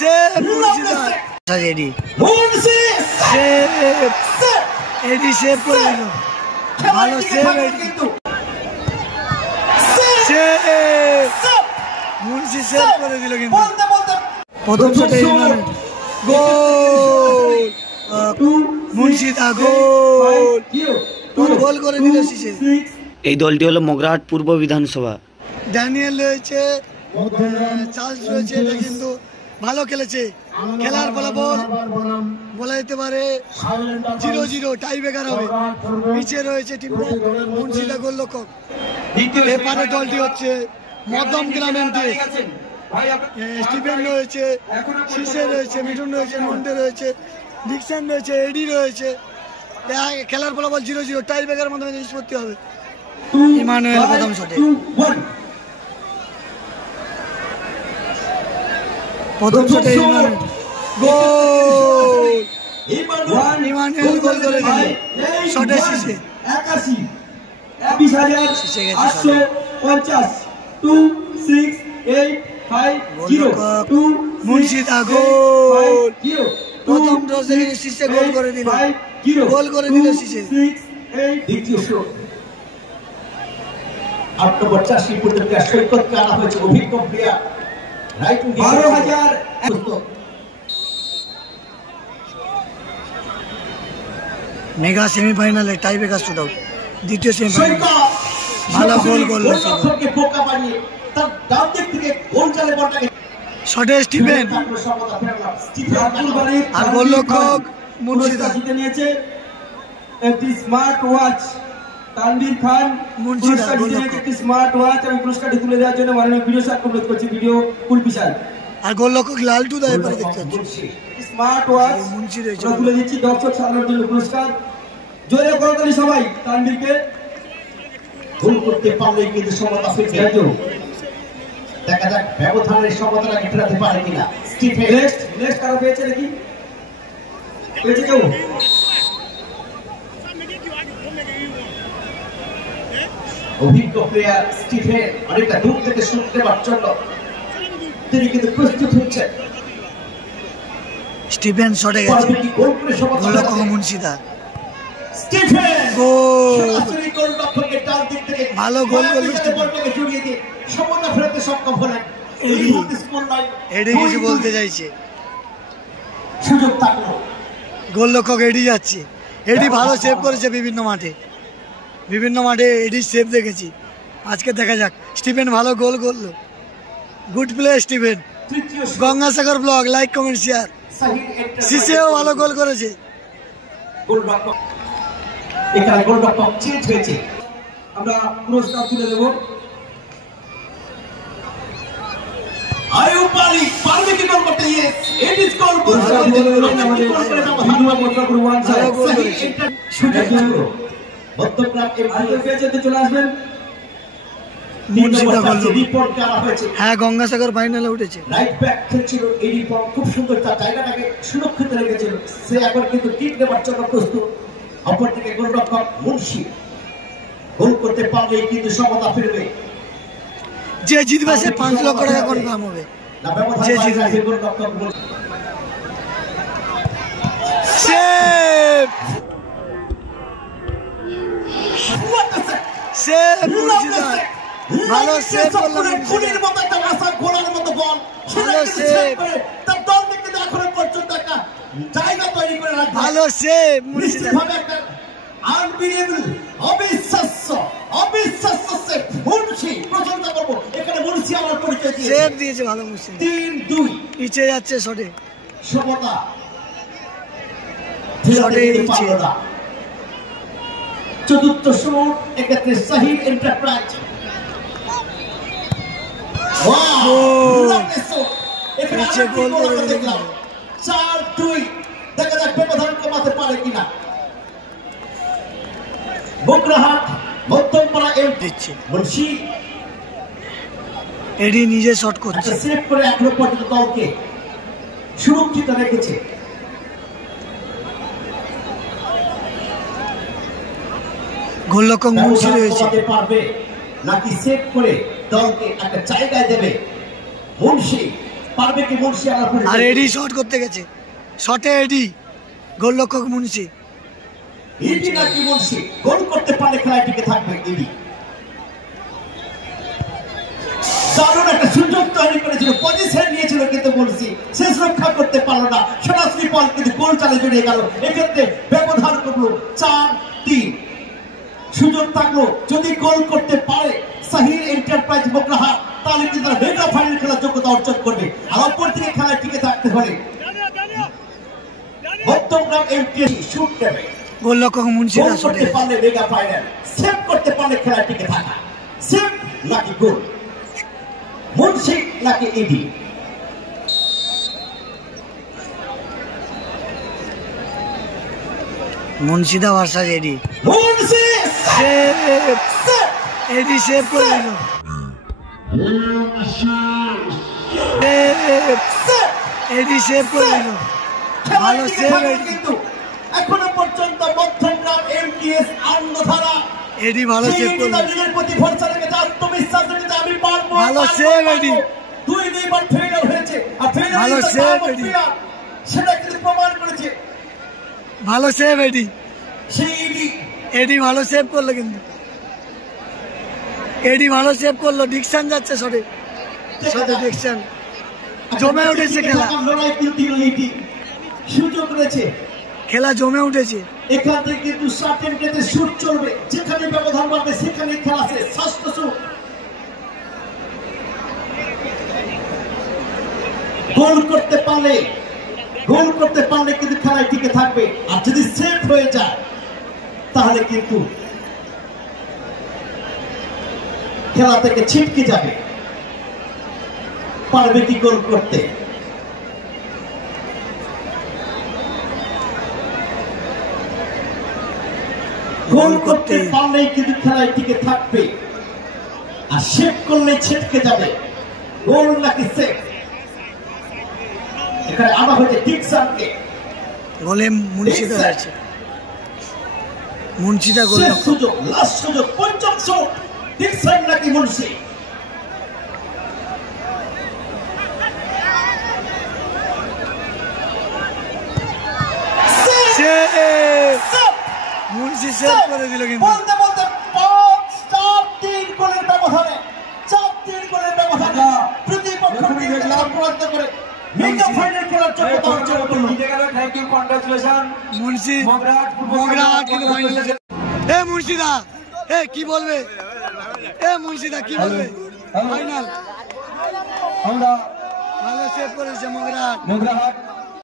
Save মুর্শিদা এডি save এডি save করে দিল ভালো সেভ এডি সেভ মুন্সি সেভ করে দিল কিন্তু প্রথম শটে গোল মুন্সিদা গোল করে দিল শেষে। এই দলটি হলো মগরাহাট পূর্ব বিধানসভা। ড্যানিয়েল রয়েছে চার্লস রয়েছে এটা কিন্তু ভালো খেলেছে খেলার ফলাফল বলা যেতে পারে 0-0 টাই ব্রেকার হবে। পিছে রয়েছে টিমটা মুন্সিদা গোলরক্ষক। এপারে দলটি হচ্ছে মধ্যম গ্রাম এমটি স্টিফেন রয়েছে শিশে রয়েছে মিঠুন রয়েছে মন্ডে রয়েছে ডিকসন রয়েছে এডি রয়েছে। খেলার ফলাফল 0-0 টাই ব্রেকারের মাধ্যমে নিষ্পত্তি হবে। ইমানুয়েল প্রথম শটে গোল ইমানুয়েল গোল করে দিল শটে শেষে 81,268,268,5 মুন্সিদা গোল প্রথম টসে শেষে গোল করে দিল শেষে। দ্বিতীয় শট 8 নম্বর 84 পর্যন্ত সৈকতকে আনা হয়েছে অভিজ্ঞ প্লেয়ার রাইট 12,000 মেগা সেমিফাইনালে টাই ব্রেকার শুট আউট দ্বিতীয় সেমিফাইনাল ভালো গোল করলো বোকা বানিয়ে তার ডান দিক থেকে গোল চালে বলটাকে শটে স্টিফেন আর গোলরক্ষক মুন্সিদা জিতে নিয়েছে একটি স্মার্ট ওয়াচ। তানভীর খান মুন্সিদা একটি স্মার্ট ওয়াচ আমি পুরস্কারটি তুলে দেওয়ার জন্য মাননীয় ভিডিও স্যার অনুরোধ করছি ভিডিও ফুল বিশাল আর গোলরক্ষক লালটু দা এবারে দেখতে পাচ্ছি স্মার্ট ওয়াচ মুন্সি রয়েছে তুলে দিচ্ছি দর্শক সাধারণের জন্য পুরস্কার। জোরে করতালি সবাই তানভীরকে গোল করতে পারলে কিন্তু সমতা ফিরবে। দেখা যাক ব্যবধানের সমতা আগে ফেরাতে পারে কিনা। স্টিফেন নেক্সট কারো পেয়েছে নাকি পেয়েছে কেউ? অভিজ্ঞ প্লেয়ার স্টিফেন অনেকটা দূর থেকে শুট দেওয়ার জন্য তিনি কিন্তু প্রস্তুত হচ্ছেন। স্টিফেন শটে গেছে গোলরক্ষক মুন্সিদা স্টিফেন গোল গোলরক্ষকের ডান দিক থেকে ভালো গোল করলো বলটাকে জড়িয়ে দিয়ে সমতা ফেরাতে সক্ষম হলেন। এডি কিছু বলতে চাইছে সুযোগ থাকলো গোলরক্ষক এডি যাচ্ছে এডি ভালো সেভ করেছে বিভিন্ন মাঠে এডি সেভ দেখেছি আজকে দেখা যাক স্টিফেন ভালো গোল করলো good play Stephen. Gangasagar blog like comment share সিসেও ভালো গোল করেছে। এখানে গোলরক্ষক চেঞ্জ হয়েছে আমরা পুরস্কার তুলে দেব। আয়ুব আলী পারবে কি গোল করতে? ইয়েস ইট ইজ গোল। হ্যাঁ গঙ্গাসাগর ফাইনালে উঠেছে। রাইট ব্যাক খেলছিল এই রিপোর্ট খুব সুন্দর তার জায়গাটাকে সুরক্ষিত রেখেছিল সে এখন কিন্তু কিক দেওয়ার জন্য প্রস্তুত। অপরদিকে গোলরক্ষক মুন্সি গোল করতে পারলেই কিন্তু সমতা ফিরবে। যে জিতবে সে 5 লক্ষ টাকা কনফার্ম হবে। যে জিতবে গোলরক্ষক সেভ সেভ মুন্সিদা ভালো সেভ করলো খুনির মতো একটা রাসা গোলার মতো বল ভালো সেভ তার দল থেকে এখনো পর্যন্ত একটা জায়গা তৈরি করে রাখবে। ভালো সেভ মুন্সিদা একটা আনবিলিভেবল অবিশ্বাস্য সেভ মুন্সি প্রশংসা করব। এখানে মুন্সি আমার পরিচয় দিয়েছে সেভ দিয়েছে ভালো মুন্সি 3-2 পিছে যাচ্ছে শটে সমতা শটে পিছে চতুর্থ শট এক্ষেত্রে সাহিল এন্টারপ্রাইজ পিছে গোল করে দিল 4-2 দেখা যাক ব্যবধান কমাতে পারে কিনা। বকরাহাট মধ্যমপাড়া এম দিচ্ছে মুন্সি এডি নিজে শট করছে সেভ করে এখনো পর্যন্ত দলকে সুরক্ষিত রেখেছে। গোলরক্ষক মুন্সি রয়েছে পারবে নাকি সেভ করে দলকে একটা জায়গায় দেবে মুন্সি পারবে কি মুন্সি আলার আর এডি শট করতে গেছে, শটে এডি, গোলরক্ষক মুন্সি। ইডি নাকি মুন্সি গোল করতে পারলে খেলায় টিকে থাকবে ইডি। দারুণ একটা সুযোগ তৈরি করেছিল, পজিশন নিয়েছিল কিন্তু মুন্সি শেষ রক্ষা করতে পারলো না। সরাসরি বল কিন্তু গোল চালে জড়িয়ে গেল। এক্ষেত্রে ব্যবধান করলো 4-3। সুযোগ থাকলো যদি গোল করতে পারে সাহিল এন্টারপ্রাইজ মোগরাহাট, তাহলে কিন্তু তারা মেগা ফাইনাল খেলার যোগ্যতা অর্জন করবে। আর অপর দিকে খেলায় টিকে থাকতে হলে মধ্যমগ্রাম এমটিএস শুট নেবে, গোলরক্ষক মুন্সি গোল করতে পারলে মেগা ফাইনাল, সেভ করতে পারলে খেলায় টিকে থাকা। সেভ নাকি গোল, মুন্সি নাকি ইডি? মুন্সিদা ভার্সাস এডি। মুন্সি এডি সেভ করে দিল, এডি সেভ করে দিল, ভালো সেভ এডি। কিন্তু এখনো পর্যন্ত মধ্যমগ্রাম এমটিএস আনন্দধারা এডি ভালো সেভ করলো, নিজের প্রতি ভরসা রেখেছে, আত্মবিশ্বাস রেখেছে, আমি পারবো। ভালো সেভ এডি, দুইবার ফাইনাল হয়েছে আর ভালো সেভ এডি, সেটা কিন্তু প্রমাণ করেছে। ভালো সেভ এডি, সেই ইডি এডি ভালো সেভ করলো, কিন্তু এডি ভালো সেভ করলো। ডিকশন যাচ্ছে শটে, শটে ডিকশন জমে উঠেছে খেলা, লড়াই কিন্তু ইডি সুযোগ রয়েছে, খেলা জমে উঠেছে। এখান থেকে কিন্তু সার্টেন গেটে শুট চলবে, যেখানে ব্যবধান বাড়বে সেখানে খেলা শেষ। ষষ্ঠ শুট, গোল করতে পারলে কিন্তু খেলায় টিকে থাকবে। আর যদি সেভ হয়ে যায় তাহলে কিন্তু খেলা থেকে ছিটকে যাবে। পারবে কি গোল করতে? গোল করতে পারলেই কিন্তু খেলায় টিকে থাকবে, আর সেভ করলে ছিটকে যাবে। গোল নাকি সেভ? এখানে আনা হয়েছে ডিকসনকে, গোলে মুন্সিদা হয়েছে, মুন্সিদা গোল। সুযোগ, লাস্ট সুযোগ, পঞ্চম শট, ডিকসন নাকি মুন্সি? মুন্সি সেভ করে দিল, কিন্তু বলতে বলতে 5-4-3 গোলের ব্যবধানে, 4-3 গোলের ব্যবধানে প্রতিপক্ষকে পরাস্ত করে মেগা ফাইনাল খেলার যোগ্যতা অর্জন করলো। Thank you, congratulation Munshi Magrahat কিন্তু ফাইনালে। এ মুন্সিদা, এ কি বলবে? এ মুন্সিদা কি বলবে? ফাইনাল আমরা ভালো সেভ করেছে মোগরাহাট। মোগরাহাট